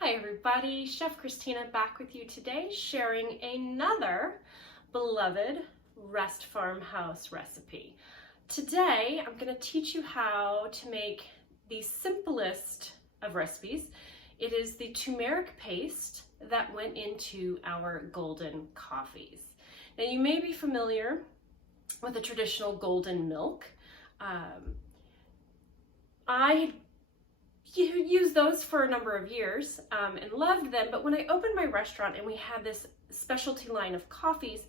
Hi everybody, Chef Christina back with you today, sharing another beloved Rest Farmhouse recipe. Today I'm going to teach you how to make the simplest of recipes. It is the turmeric paste that went into our golden coffees. Now you may be familiar with the traditional golden milk. I used those for a number of years and loved them, but when I opened my restaurant and we had this specialty line of coffees,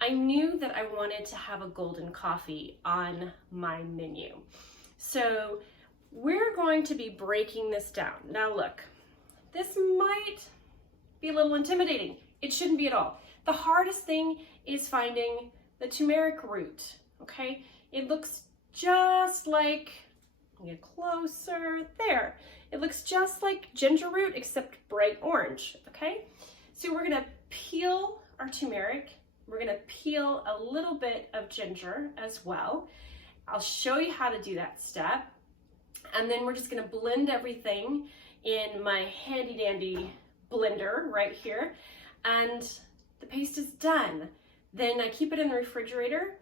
I knew that I wanted to have a golden coffee on my menu. So we're going to be breaking this down. Now look, this might be a little intimidating. It shouldn't be at all. The hardest thing is finding the turmeric root, okay? It looks just like, get closer, there. It looks just like ginger root except bright orange, okay? So we're gonna peel our turmeric. We're gonna peel a little bit of ginger as well. I'll show you how to do that step. And then we're just gonna blend everything in my handy dandy blender right here. And the paste is done. Then I keep it in the refrigerator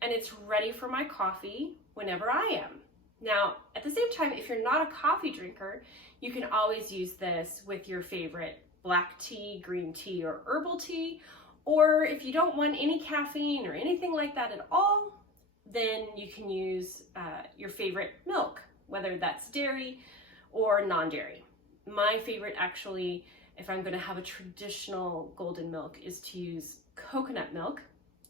and it's ready for my coffee whenever I am. Now, at the same time, if you're not a coffee drinker, you can always use this with your favorite black tea, green tea, or herbal tea. Or if you don't want any caffeine or anything like that at all, then you can use your favorite milk, whether that's dairy or non-dairy. My favorite, actually, if I'm going to have a traditional golden milk, is to use coconut milk.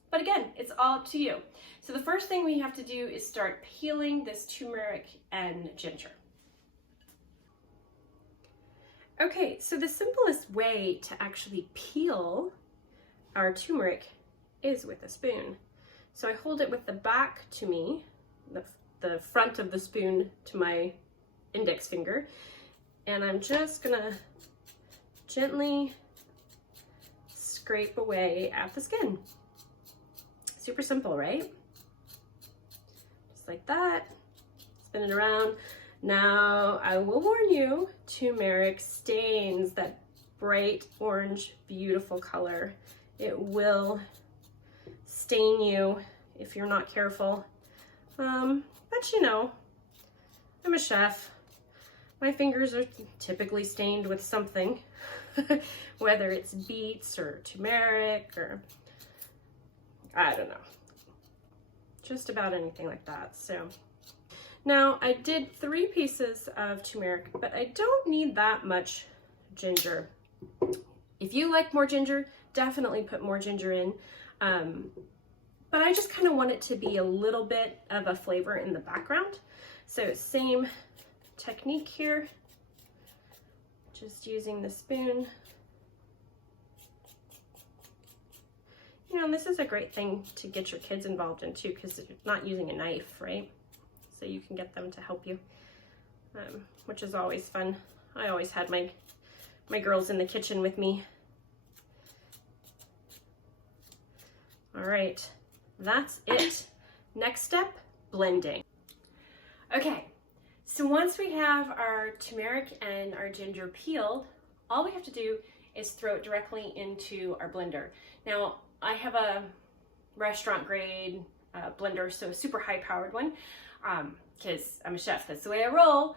But again, it's all up to you. So the first thing we have to do is start peeling this turmeric and ginger. Okay, so the simplest way to actually peel our turmeric is with a spoon. So I hold it with the back to me, the front of the spoon to my index finger, and I'm just gonna gently scrape away at the skin. Super simple, right? Just like that. Spin it around. Now, I will warn you, turmeric stains that bright orange, beautiful color. It will stain you if you're not careful. But you know, I'm a chef. My fingers are typically stained with something, whether it's beets or turmeric or I don't know, just about anything like that. So now I did 3 pieces of turmeric, but I don't need that much ginger. If you like more ginger, definitely put more ginger in. But I just kind of want it to be a little bit of a flavor in the background. So same technique here, just using the spoon. You know, this is a great thing to get your kids involved in too, because you're not using a knife, right? So you can get them to help you, which is always fun. I always had my girls in the kitchen with me. All right, that's it. Next step, blending. Okay, so once we have our turmeric and our ginger peeled, all we have to do is throw it directly into our blender. Now, I have a restaurant grade blender, so a super high powered one, because I'm a chef, that's the way I roll.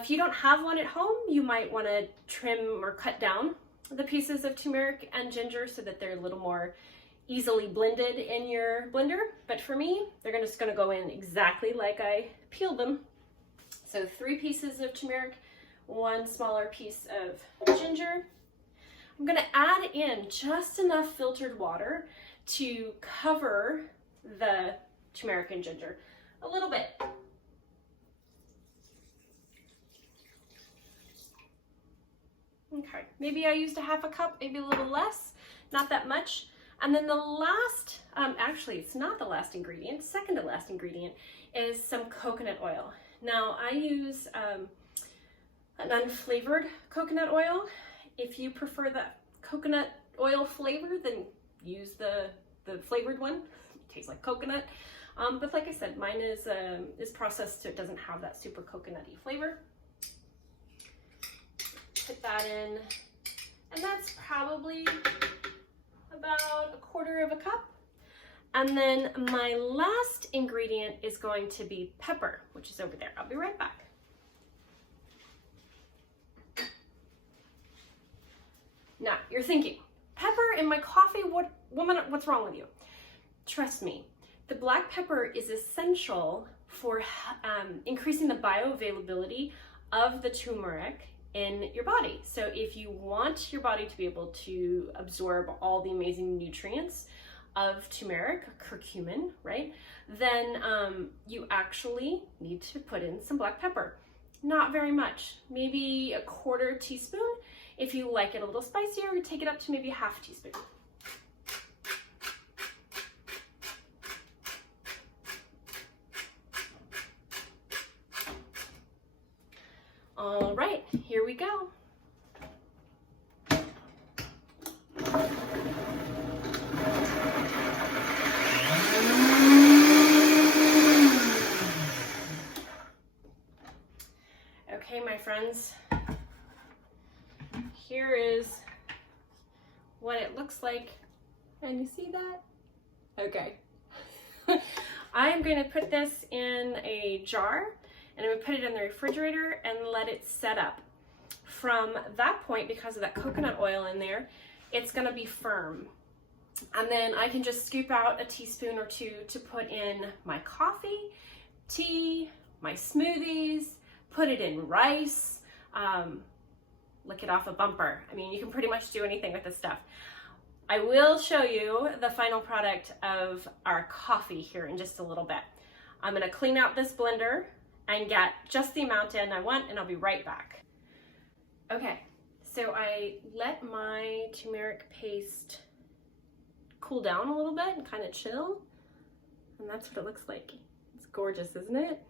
If you don't have one at home, you might want to trim or cut down the pieces of turmeric and ginger so that they're a little more easily blended in your blender. But for me, they're just going to go in exactly like I peeled them. So 3 pieces of turmeric, 1 smaller piece of ginger. I'm going to add in just enough filtered water to cover the turmeric and ginger a little bit. Okay, maybe I used a half a cup, maybe a little less, not that much. And then the last, actually it's not the last ingredient, second to last ingredient is some coconut oil. Now I use an unflavored coconut oil. If you prefer the coconut oil flavor, then use the flavored one. It tastes like coconut. But like I said, mine is processed so it doesn't have that super coconutty flavor. Put that in, and that's probably about 1/4 cup. And then my last ingredient is going to be pepper, which is over there. I'll be right back. Now, you're thinking, pepper in my coffee? What, woman, what's wrong with you? Trust me, the black pepper is essential for increasing the bioavailability of the turmeric in your body. So if you want your body to be able to absorb all the amazing nutrients of turmeric, curcumin, right, then you actually need to put in some black pepper. Not very much, maybe 1/4 teaspoon. If you like it a little spicier, take it up to maybe 1/2 teaspoon. All right, here we go. Okay, my friends, here is what it looks like. Can you see that? Okay. I am going to put this in a jar, and I'm going to put it in the refrigerator and let it set up. From that point, because of that coconut oil in there, it's going to be firm. And then I can just scoop out a teaspoon or 2 to put in my coffee, tea, my smoothies, put it in rice, lick it off a bumper. I mean, you can pretty much do anything with this stuff. I will show you the final product of our coffee here in just a little bit. I'm going to clean out this blender and get just the amount in I want, and I'll be right back. Okay, so I let my turmeric paste cool down a little bit and kind of chill, and that's what it looks like. It's gorgeous, isn't it?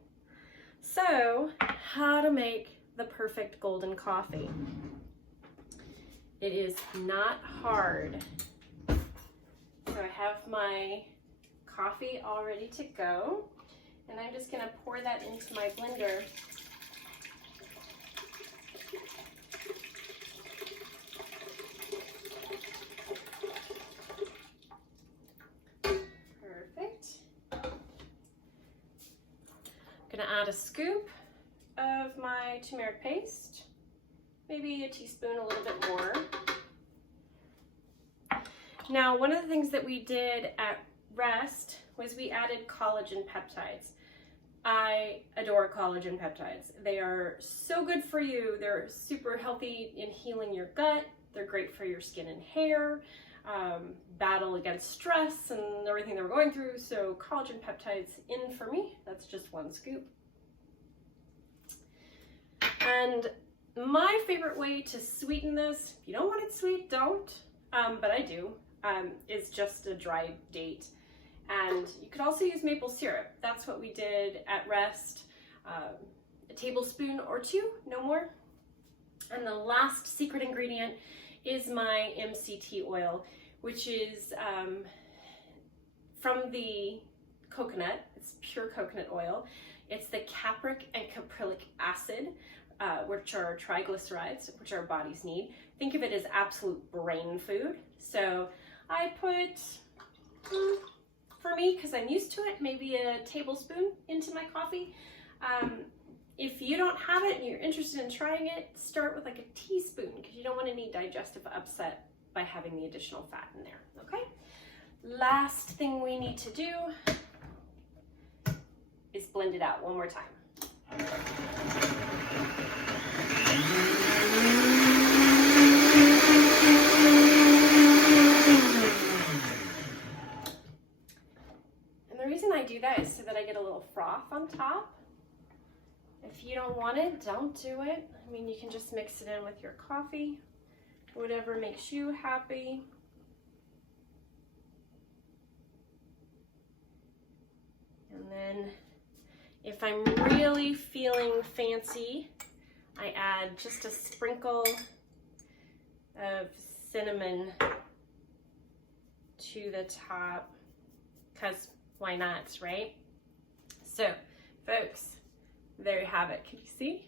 So, how to make the perfect golden coffee. It is not hard. So I have my coffee all ready to go, and I'm just going to pour that into my blender. Perfect. I'm going to add a scoop of my turmeric paste, maybe a teaspoon, a little bit more. Now, one of the things that we did at Rest was we added collagen peptides. I adore collagen peptides. They are so good for you. They're super healthy in healing your gut. They're great for your skin and hair, battle against stress and everything that we're going through. So collagen peptides in for me. That's just 1 scoop. And my favorite way to sweeten this, if you don't want it sweet, don't, but I do, is just a dried date. And you could also use maple syrup. That's what we did at Rest. A tablespoon or 2, no more. And the last secret ingredient is my MCT oil, which is from the coconut. It's pure coconut oil. It's the capric and caprylic acid, which are triglycerides, which our bodies need. Think of it as absolute brain food. So I put, for me, because I'm used to it, maybe a tablespoon into my coffee. If you don't have it and you're interested in trying it, start with like a teaspoon, because you don't want any digestive upset by having the additional fat in there, okay? Last thing we need to do is blend it out one more time. And the reason I do that is so that I get a little froth on top. If you don't want it, don't do it. I mean, you can just mix it in with your coffee, whatever makes you happy. And then if I'm really feeling fancy, I add just a sprinkle of cinnamon to the top, because why not, right? So, folks, there you have it. Can you see?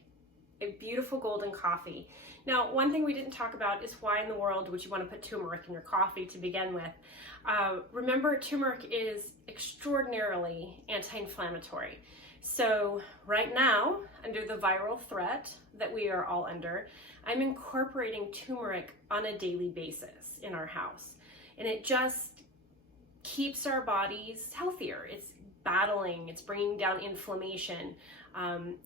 a beautiful golden coffee. Now, one thing we didn't talk about is why in the world would you want to put turmeric in your coffee to begin with? Remember, turmeric is extraordinarily anti-inflammatory. So right now, under the viral threat that we are all under, I'm incorporating turmeric on a daily basis in our house. And it just keeps our bodies healthier. It's battling, it's bringing down inflammation.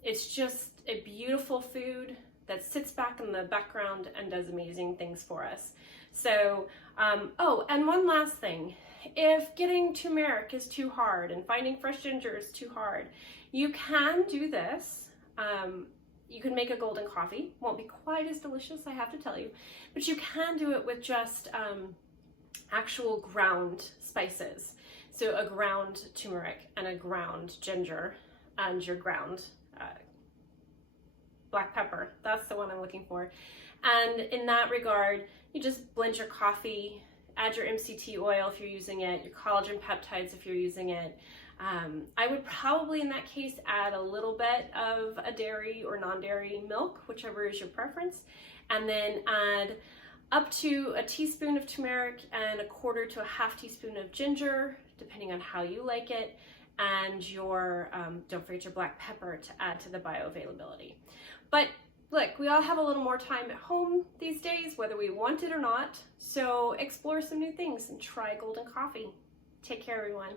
It's just a beautiful food that sits back in the background and does amazing things for us. So, oh, and one last thing. If getting turmeric is too hard and finding fresh ginger is too hard, you can do this. You can make a golden coffee. Won't be quite as delicious, I have to tell you, but you can do it with just actual ground spices. So a ground turmeric and a ground ginger and your ground black pepper. That's the one I'm looking for. And in that regard, you just blend your coffee, add your MCT oil if you're using it, your collagen peptides if you're using it. I would probably in that case add a little bit of a dairy or non-dairy milk, whichever is your preference, and then add up to a teaspoon of turmeric and a quarter to a half teaspoon of ginger, depending on how you like it, and your, don't forget your black pepper to add to the bioavailability. But look, we all have a little more time at home these days, whether we want it or not, so explore some new things and try golden coffee. Take care, everyone.